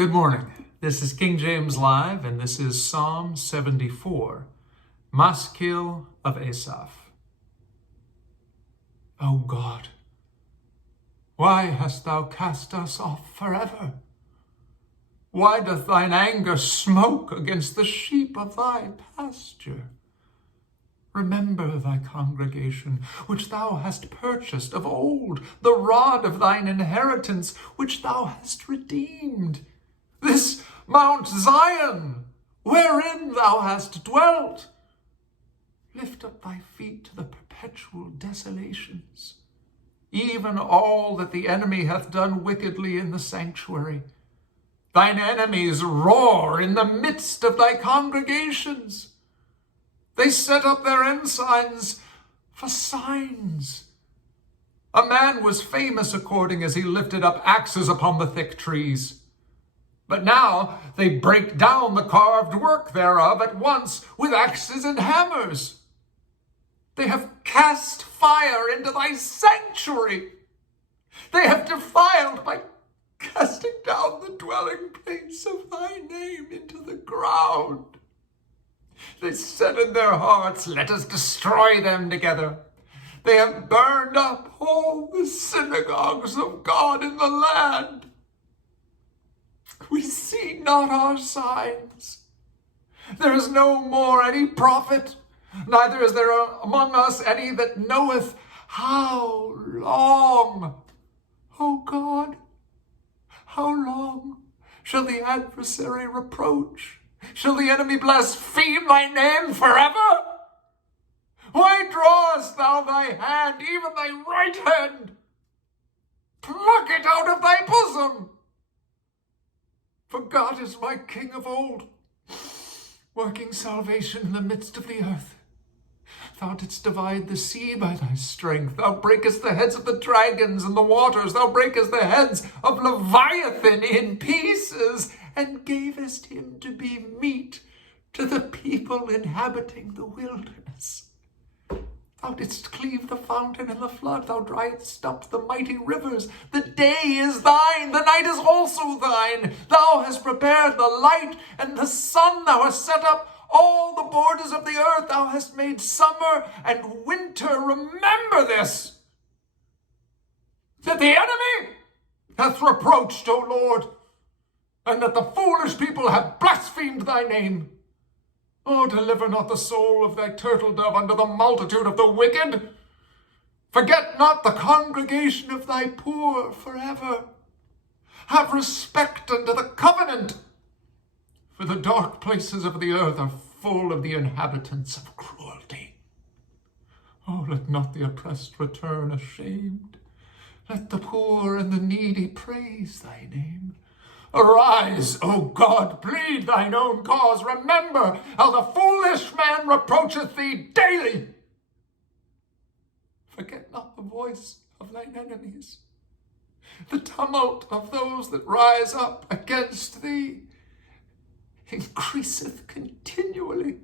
Good morning. This is King James Live, and this is Psalm 74, Maskil of Asaph. O God, why hast thou cast us off forever? Why doth thine anger smoke against the sheep of thy pasture? Remember thy congregation, which thou hast purchased of old, the rod of thine inheritance, which thou hast redeemed. This Mount Zion, wherein thou hast dwelt. Lift up thy feet to the perpetual desolations, even all that the enemy hath done wickedly in the sanctuary. Thine enemies roar in the midst of thy congregations. They set up their ensigns for signs. A man was famous according as he lifted up axes upon the thick trees. But now they break down the carved work thereof at once with axes and hammers. They have cast fire into thy sanctuary. They have defiled by casting down the dwelling place of thy name into the ground. They said in their hearts, let us destroy them together. They have burned up all the synagogues of God in the land. We see not our signs. There is no more any prophet, neither is there among us any that knoweth how long. O God, how long shall the adversary reproach? Shall the enemy blaspheme thy name forever? Why drawest thou thy hand, even thy right hand? Pluck it out of thy bosom. For God is my King of old, working salvation in the midst of the earth. Thou didst divide the sea by thy strength. Thou breakest the heads of the dragons in the waters. Thou breakest the heads of Leviathan in pieces, and gavest him to be meat to the people inhabiting the wilderness. Thou didst cleave the fountain and the flood. Thou driedst up the mighty rivers. The day is thine, the night is also thine. Thou hast prepared the light and the sun. Thou hast set up all the borders of the earth. Thou hast made summer and winter. Remember this, that the enemy hath reproached, O Lord, and that the foolish people have blasphemed thy name. Oh, deliver not the soul of thy turtle dove unto the multitude of the wicked. Forget not the congregation of thy poor forever. Have respect unto the covenant, for the dark places of the earth are full of the inhabitants of cruelty. Oh, let not the oppressed return ashamed. Let the poor and the needy praise thy name. Arise, O God, plead thine own cause. Remember how the foolish man reproacheth thee daily. Forget not the voice of thine enemies, the tumult of those that rise up against thee increaseth continually.